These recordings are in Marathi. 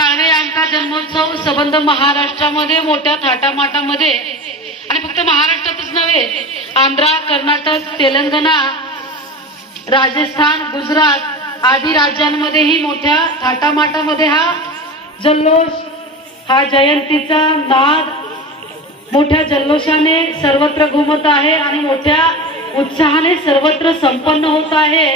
साळवे यांचा जन्मोत्सव संबंध महाराष्ट्रामध्ये मोठ्या थाटामाटामध्ये आणि फक्त महाराष्ट्रातच नव्हे, आंध्र, कर्नाटक, तेलंगणा, राजस्थान, गुजरात आदी राज्यांमध्येही मोठ्या थाटामाटामध्ये हा जल्लोष, हा जयंतीचा नाद मोठ्या जल्लोषाने सर्वत्र घुमत आहे आणि मोठ्या उत्साहाने सर्वत्र संपन्न होत आहे।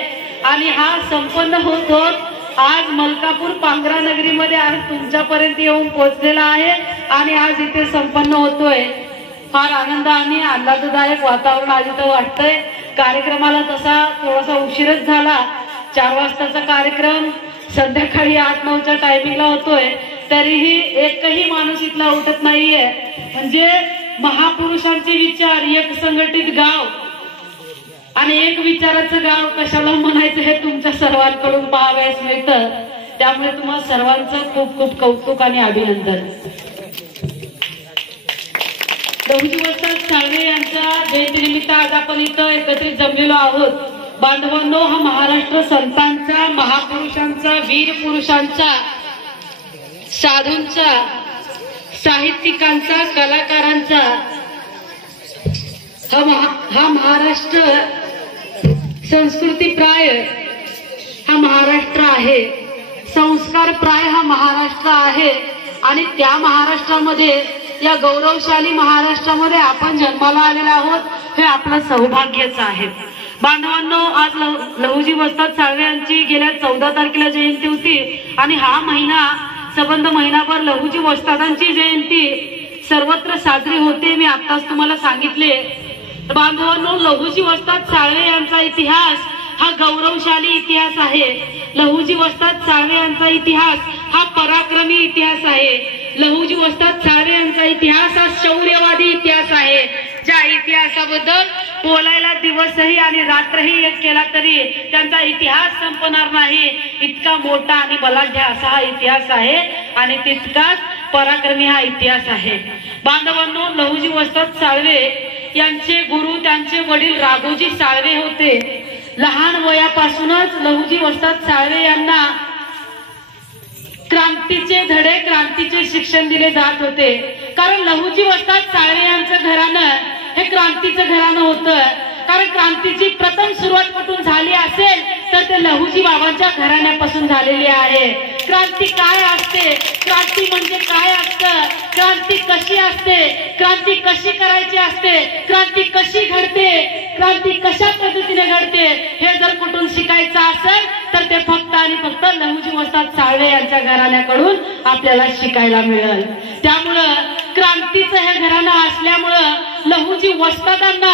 आणि हा संपन्न होत होत आज मलकापूर पांगरा नगरीमध्ये आज तुमच्यापर्यंत येऊन पोहोचलेला आहे आणि आज इथे संपन्न होतोय। फार आनंद आणि आल्हाददायक वातावरण आज इथं वाटतंय। कार्यक्रमाला तसा थोडासा उशीरच झाला, 4 वाजताचा कार्यक्रम संध्याकाळी 8-9च्या टायमिंगला होतोय, तरीही एकही माणूस इथला उठत नाहीये। म्हणजे महापुरुषांचे विचार, एक संघटित गाव आणि एक विचाराचं गाव कशाला म्हणायचं हे तुमच्या सर्वांकडून पाहावयास मिळतं। त्यामुळे तुम्हा सर्वांचं खूप खूप कौतुक आणि अभिनंदन। लहुजी वस्ताद साळवे यांच्या जयंतीनिमित्त आज आपण इथं एकत्रित जमलेलो आहोत। बांधवांनो, हा महाराष्ट्र संतांचा, महापुरुषांचा, वीर पुरुषांचा, साधूंचा, साहित्यिकांचा, कलाकारांचा हा महाराष्ट्र संस्कृती प्राय हा महाराष्ट्र आहे, संस्कार प्राय हा महाराष्ट्र आहे। आणि त्या महाराष्ट्रामध्ये, या गौरवशाली महाराष्ट्रामध्ये आपण जन्माला आलेलो आहोत, हे आपलं सौभाग्यच आहे। बांधवांनो, आज लहुजी वस्ताद साळवे यांची गेल्या 14 तारखेला जयंती होती आणि हा महिना संबंध महिनाभर लहुजी वस्तादांची जयंती सर्वत्र साजरी होते। मी आत्ताच तुम्हाला सांगितले। बांधवांनो, लहुजी वस्ताद साळवे यांचा इतिहास हा गौरवशाली इतिहास आहे। लहुजी वस्ताद साळवे यांचा इतिहास हा पराक्रमी इतिहास आहे। लहुजी वस्ताद साळवे यांचा इतिहास हा शौर्यवादी इतिहास आहे। ज्या इतिहासाबद्दल बोलायला दिवसही आणि रात्रही एक केला तरी त्यांचा इतिहास संपणार नाही, इतका मोठा आणि बलाढ्य असा हा इतिहास आहे आणि तितकाच पराक्रमी हा इतिहास आहे। बांधवांनो, लहुजी वस्ताद साळवे यांचे गुरु त्यांचे वडील राघोजी साळवे होते। लहान वयापासूनच लहुजी वस्ताद साळवे यांना क्रांतीचे धडे, क्रांतीचे शिक्षण दिले जात होते। कारण लहुजी वस्ताद साळवे यांचं घराणं हे क्रांतीचं घराणं होतं। कारण क्रांतीची प्रथम सुरुवात कुठून झाली असेल तर ते लहुजी बाबांच्या घराण्यापासून झालेली आहे। क्रांती काय असते, क्रांती म्हणजे काय असतं, क्रांती कशी असते, क्रांती कशी करायची असते, क्रांती कशी घडते, क्रांती कशा पद्धतीने घडते, हे जर कुठून शिकायचं असेल तर ते फक्त आणि फक्त लहुजी वस्ताद साळवे यांच्या घराण्याकडून आपल्याला शिकायला मिळेल। त्यामुळं क्रांतीचं हे घराणं असल्यामुळं लहुजी वस्तादांना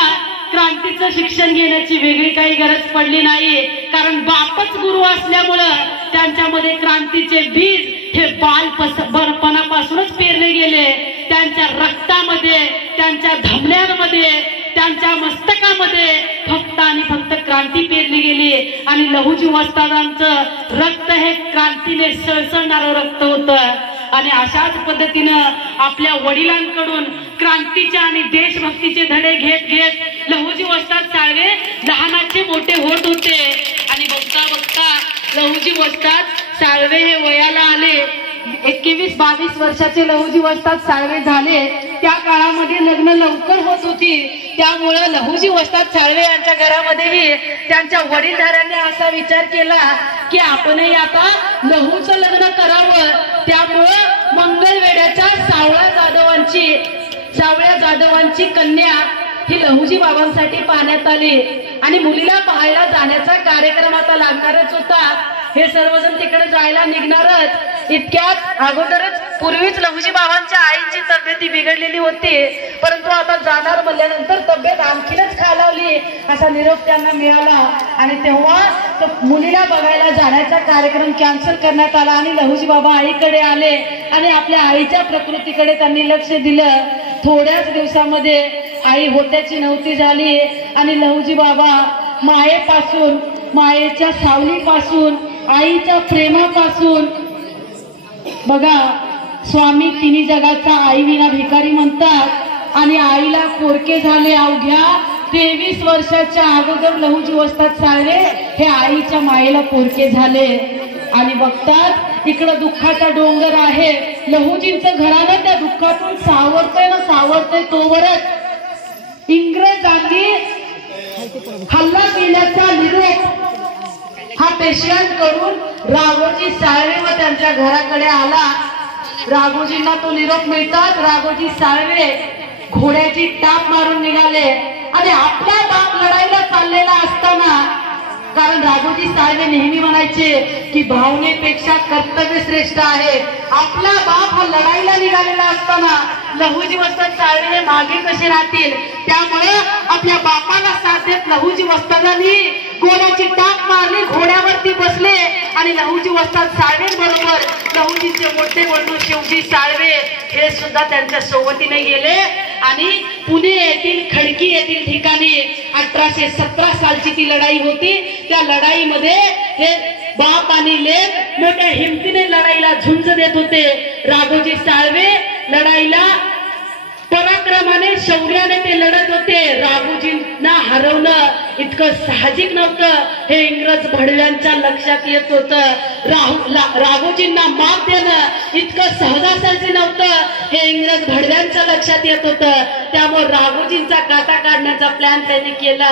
क्रांतीचं शिक्षण घेण्याची वेगळी काही गरज पडली नाही। कारण बापच गुरु असल्यामुळं त्यांच्यामध्ये क्रांतीचे बीज हे बालपणापासूनच पेरले गेले। त्यांच्या रक्तामध्ये, त्यांच्या धमन्यांमध्ये, त्यांच्या मस्तकामध्ये फक्त आणि फक्त क्रांती पेरली गेली आणि लहुजी वस्तादांचं रक्त हे क्रांतीने सळसळणारं रक्त होतं। आणि अशाच पद्धतीनं आपल्या वडिलांकडून क्रांतीचे आणि देशभक्तीचे धडे घेत घेत लहुजी वस्ताद साळवे लहानाचे मोठे होत होते। आणि बघता बघता लहुजी वस्ताद साळवे हे वयाला आले। 21-22 वर्षाचे लहुजी वस्ताद साळवे झाले। त्या काळामध्ये लग्न लवकर होत होती, त्यामुळे लहुजी वस्ताद साळवे यांच्या घरामध्येही त्यांच्या वडीलधाऱ्यांनी असा विचार केला की आपणही आता लहूचं लग्न करावं। त्यामुळं मंगळवेढ्याच्या सावळ्या जाधवांची कन्या ही लहुजी बाबांसाठी पाहण्यात आली आणि मुलीला पाहायला जाण्याचा कार्यक्रम आता लागणारच होता। हे सर्वजण तिकडे जायला निघणारच। इतक्यात अगोदरच पूर्वीच लहुजी बाबांच्या आईची तब्येती बिघडलेली होती, परंतु आता जाणार म्हणल्यानंतर तब्येत आणखीनच खालावली असा निरोप त्यांना मिळाला आणि तेव्हा मुलीला बघायला जाण्याचा कार्यक्रम कॅन्सल करण्यात आला आणि लहुजी बाबा आईकडे आले आणि आपल्या आईच्या प्रकृतीकडे त्यांनी लक्ष दिलं। थोड्याच दिवसामध्ये आई होत्याची नव्हती झाली आणि लहुजी बाबा मायेपासून, मायेच्या सावलीपासून, आईच्या प्रेमापासून, बघा स्वामी तिन्ही जगाचा आई विना भिकारी म्हणतात आणि आईला पोरके झाले। अवघ्या 23 वर्षाच्या अगोदर लहुजी वस्ताद साळवे हे आईच्या मायेला पोरके झाले। आणि बघतात इकडं दुःखाचा डोंगर आहे. लहुजींचं घरानं त्या दुःखातून सावरतंय तोवरच इंग्रजांनी हल्ला केल्याचा निरोप हा पेशंट करून राघोजी साळवे व त्यांच्या घराकडे आला. राघोजींना तो निरोप मिळतात. राघोजी साळवे घोड्याची टाप मारून निघाले आणि आपला बाप लढाईला चाललेला असताना, कारण राघोजी साळवे नेहमी म्हणायचे की भावनेपेक्षा कर्तव्य श्रेष्ठ आहे. आपला बाप हा लढाईला निघालेला असताना लहुजी वस्ताद साळवे हे मागे कसे राहतील? त्यामुळे आपल्या बापाला साथ देत लहुजी वस्तादांनी घोड्याची टाप मारली, घोड्यावरती बसले आणि लहुजी वस्ताद साळवे बरोबर लहुजीचे मोठे बंधू शिवजी साळवे हे सुद्धा त्यांच्या सोबतीने गेले आणि पुणे येथील खडकी येथील ठिकाणी 1817 सालची ती लढाई होती. त्या लढाईमध्ये हे बाप आणि लेक मोठ्या हिमतीने लढाईला झुंज देत होते. राघोजी साळवे लढाईला पराक्रमाने शौर्याने ते लढत होते. राघोजींना हरवणं इतकं साहजिक नव्हतं हे इंग्रज भडव्यांच्या लक्षात येत होतं. राघोजींना मात देणं इतकं सहजासहजी नव्हतं हे इंग्रज भडव्यांच्या लक्षात येत होतं. त्यामुळे राघोजींचा काटा काढण्याचा प्लॅन त्यांनी केला.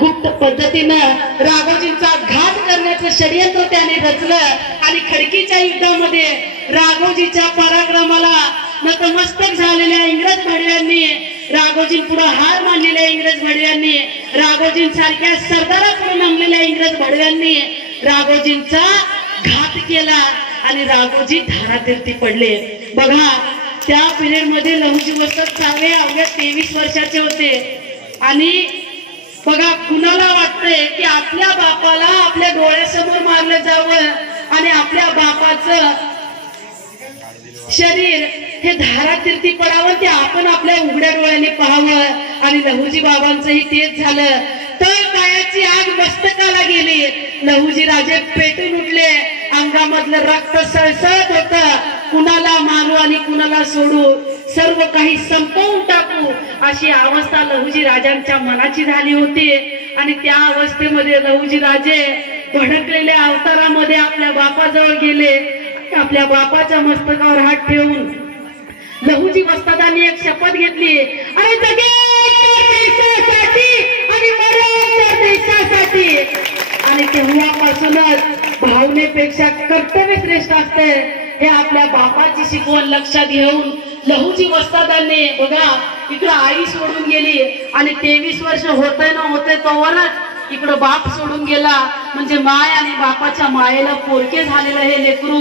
गुप्त पद्धतीनं राघोजींचा घात करण्याचं षडयंत्र त्याने रचलं आणि खडकीच्या युद्धामध्ये राघोजीच्या पराक्रमाला नतमस्तक झालेल्या इंग्रज भडव्यांनी, राघोजींपुढे हार मानलेल्या इंग्रज भडव्यांनी, राघोजींसारख्या सरदारापुढे नमलेल्या इंग्रज भडव्यांनी राघोजींचा घात केला आणि राघोजी धारातीर्थी पडले. बघा, त्या पिरियड मध्ये लहुजी वस्ताद साळवे अवघ्या 23 वर्षाचे होते आणि बघा कुणाला वाटतंय की आपल्या बापाला आपल्या डोळ्यासमोर मारलं जावं आणि आपल्या बापाचं शरीर हे धारातीर्थी पडावं, ते आपण आपल्या उघड्या डोळ्याने पाहावं. आणि लहुजी बाबांचंही तेच झालं. तर पायाची आग मस्तकाला गेली. लहुजी राजे पेटून उठले. अंगामधलं रक्त सळसळत होतं. कुणाला मारू आणि कुणाला सोडू, सर्व काही संपवून टाकू अशी अवस्था लहुजी राजांच्या मनाची झाली होती. आणि त्या अवस्थेमध्ये लहुजी राजे भडकलेल्या अवतारामध्ये आपल्या बापाजवळ गेले. आपल्या बापाच्या मस्तकावर हात ठेवून लहुजी वस्तादांनी एक शपथ घेतली, अरे जगेल देशासाठी आणि मरेल देशासाठी. आणि तेव्हापासूनच भावनेपेक्षा कर्तव्य श्रेष्ठ असते हे आपल्या बापाची शिकवण लक्षात घेऊन लहुजी वस्तादांनी बघा इकडं आई सोडून गेली आणि 23 वर्ष होते न होते तोवरच इकडं बाप सोडून गेला. म्हणजे माय आणि बापाच्या मायेला पोरके झालेलं हे लेकरू,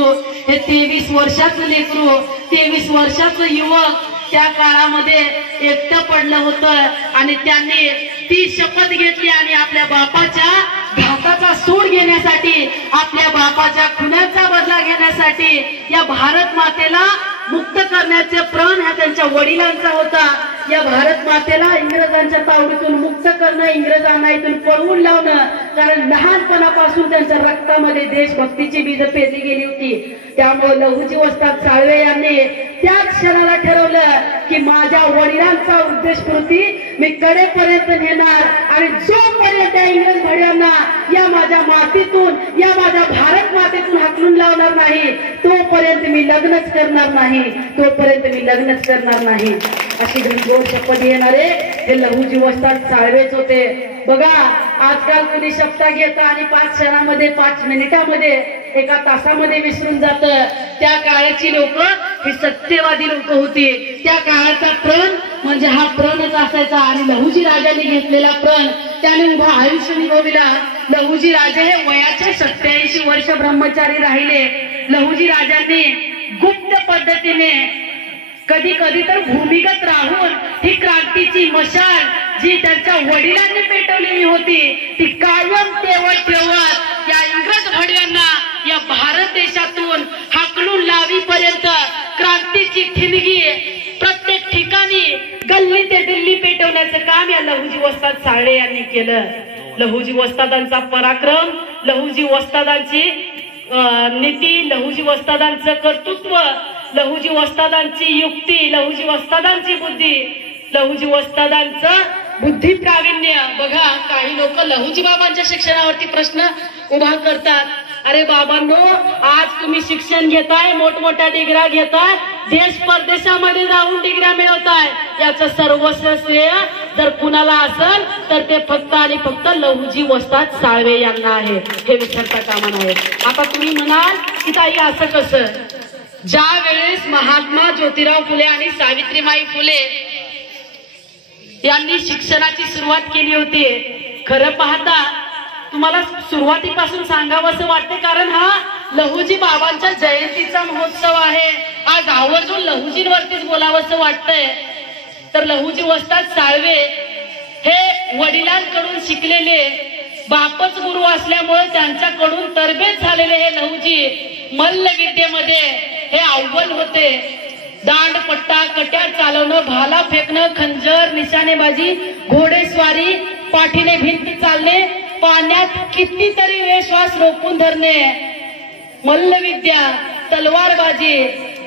हे 23 वर्षाचं लेकरू, 23 वर्षाचं युवक त्या काळामध्ये एकटं पडलं होतं. आणि त्यांनी ती शपथ घेतली आणि आपल्या बापाच्या घाताचा सूड घेण्यासाठी, आपल्या बापाच्या खुन्याचा बदला घेण्यासाठी, या भारत मातेला मुक्त करण्याचे प्रण हा त्यांच्या वडिलांचा होता. या भारत मातेला इंग्रजांच्या तावडीतून मुक्त करणं, इंग्रजांना इथून पळवून लावणं, कारण लहानपणापासून त्यांच्या रक्तामध्ये देशभक्तीची बीज पेरली गेली होती. त्यामुळे लहुजी वस्ताद साळवे यांनी त्याच क्षणाला ठरवलं की माझ्या वडिलांचा उद्देशपूर्ती मी कडेपर्यंत नेणार आणि जोपर्यंत इंग्रज भडव्यांना या माझ्या मातीतून, या माझ्या भारत मातेतून हाकलून लावणार नाही तोपर्यंत मी लग्नच करणार नाही, तोपर्यंत मी लग्नच करणार नाही अशी घनघोर शपथ घेणारे हे लहुजी वस्ताद साळवेच होते. बघा, आजकाल कुणी शपथ घेतं आणि 5 क्षणामध्ये, 5 मिनिटामध्ये, एका तासामध्ये विसरून जात. त्या काळाची लोक ही सत्यवादी लोक होती. त्या काळाचा प्रण म्हणजे हा प्रणच असायचा आणि लहुजी राजांनी घेतलेला प्रण त्याने उभा आयुष्य निभविला. लहुजी राजे हे वयाचे 87 वर्ष ब्रह्मचारी राहिले. लहुजी राजांनी गुप्त पद्धतीने कधी कधी तर भूमिगत राहून ही क्रांतीची मशाल जी त्यांच्या वडिलांनी पेटवलेली होती ती कायम ठेवत या इंग्रज भडव्यांना या भारत देशातून हाकलून लावीपर्यंत क्रांतीची ठिणगी प्रत्येक ठिकाणी गल्ली ते दिल्ली पेटवण्याचं काम या लहुजी वस्ताद साळवे यांनी केलं. लहुजी वस्तादांचा पराक्रम, लहुजी वस्तादांची नीती, लहुजी वस्तादांचं कर्तृत्व, लहुजी वस्तादांची युक्ती, लहुजी वस्तादांची बुद्धी, लहुजी वस्तादांचं बुद्धी प्रावीण्य. बघा, काही लोक लहुजी बाबांच्या शिक्षणावरती प्रश्न उभा करतात अरे बाबांनो, आज तुम्ही शिक्षण घेताय, मोठमोठ्या डिग्र्या घेताय, देश परदेशामध्ये जाऊन डिग्र्या मिळवताय, याचं सर्वस्व श्रेय जर कुणाला असेल तर ते फक्त आणि फक्त लहुजी वस्ताद साळवे यांना आहे, हे विसरता कामा नये. आता तुम्ही म्हणाल की ताई असं कसं? ज्या वेळेस महात्मा ज्योतिराव फुले आणि सावित्रीबाई फुले यांनी शिक्षणाची सुरुवात केली होती, खरं पाहता तुम्हाला सुरुवातीपासून सांगावं असं वाटतं, कारण हा लहुजी बाबांच्या जयंतीचा महोत्सव आहे. आज आवर्जून लहुजींवरतीच बोलावं असं वाटतंय. तर लहुजी वस्ताद साळवे हे वडिलांकडून शिकलेले, बापच गुरु असल्यामुळे त्यांच्याकडून तरबेज झालेले हे लहुजी मल्ल विद्येमध्ये हे अव्वल होते. दांडपट्टा, कट्या चालवणं, भाला फेकणं, खंजर, निशाणेबाजी, घोडेस्वारी, पाठीने भिंत चालणे, पाण्यात कितीतरी वेळ श्वास रोखून धरणे, मल्लविद्या, तलवारबाजी,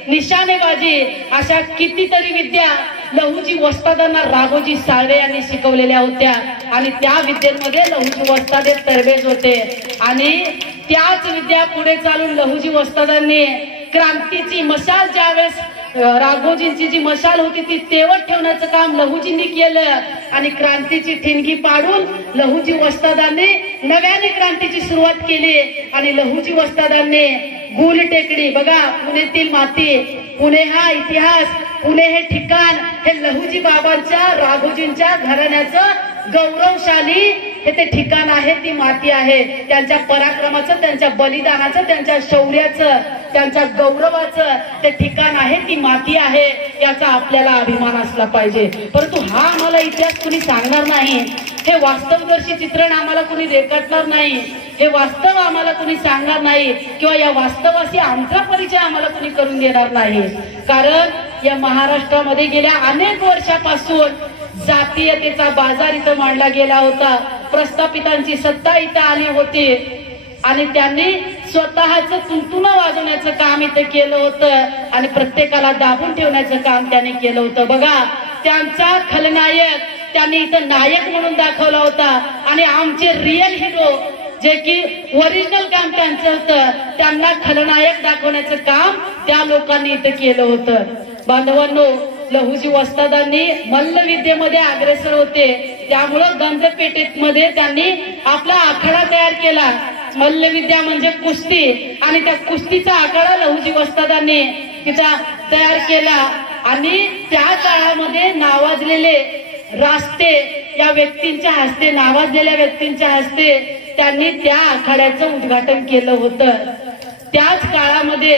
निशाणेबाजी, अशा कितीतरी विद्या लहुजी वस्तादांना राघोजी साळवे यांनी शिकवलेल्या होत्या. आणि त्या विद्येमध्ये लहुजी वस्ताद हे तरबेज होते. आणि त्याच विद्या पुढे चालून लहुजी वस्तादांनी क्रांतीची मशाल, ज्यावेळेस राघोजींची जी मशाल होती ती तेवत ठेवण्याचं काम लहुजींनी केलं. आणि क्रांतीची ठिणगी पाडून लहुजी वस्तादांनी नव्याने क्रांतीची सुरुवात केली. आणि लहुजी वस्तादांनी गुलटेकडी, बघा पुण्यातील माती, पुणे हा इतिहास, पुणे हे ठिकाण, हे लहुजी बाबांच्या, राघोजींच्या घराण्याचं गौरवशाली हे ते ठिकाण आहे, ती माती आहे. त्यांच्या पराक्रमाचं, त्यांच्या बलिदानाचं, त्यांच्या शौर्याचं, त्यांच्या गौरवाचं ते ठिकाण आहे, ती माती आहे. याचा आपल्याला अभिमान असला पाहिजे. परंतु हा आम्हाला इतिहास कुणी सांगणार नाही, हे वास्तवदर्शी चित्रण आम्हाला कुणी रेखाटणार नाही, हे वास्तव आम्हाला कुणी सांगणार नाही, किंवा या वास्तवाशी आमचा परिचय आम्हाला कुणी करून देणार नाही. कारण या महाराष्ट्रामध्ये गेल्या अनेक वर्षापासून जातीयतेचा बाजार इथं मांडला गेला होता. प्रस्थापितांची सत्ता इथं आली होती आणि त्यांनी स्वतःच तुंतुणं वाजवण्याचं काम इथं केलं होतं आणि प्रत्येकाला दाबून ठेवण्याचं काम त्यांनी केलं होतं. बघा, त्यांचा खलनायक त्यांनी इथं नायक म्हणून दाखवला होता आणि आमचे रिअल हिरो, जे की ओरिजिनल काम त्यांचं होतं, त्यांना खलनायक दाखवण्याचं काम त्या लोकांनी इथं केलं होतं. बांधवांनो, लहुजी वस्तादांनी मल्ल विद्येमध्ये अग्रेसर होते, त्यामुळं गंजपेठेमध्ये त्यांनी आपला आखाडा तयार केला. मल्लविद्या म्हणजे कुस्ती, आणि त्या कुस्तीचा आखाडा लहुजी वस्तादांनी तिचा तयार केला. आणि त्या काळामध्ये नावाजलेले रास्ते या व्यक्तींच्या हस्ते, नावाजलेल्या व्यक्तींच्या हस्ते त्यांनी त्या आखाड्याचं उद्घाटन केलं होतं. त्याच काळामध्ये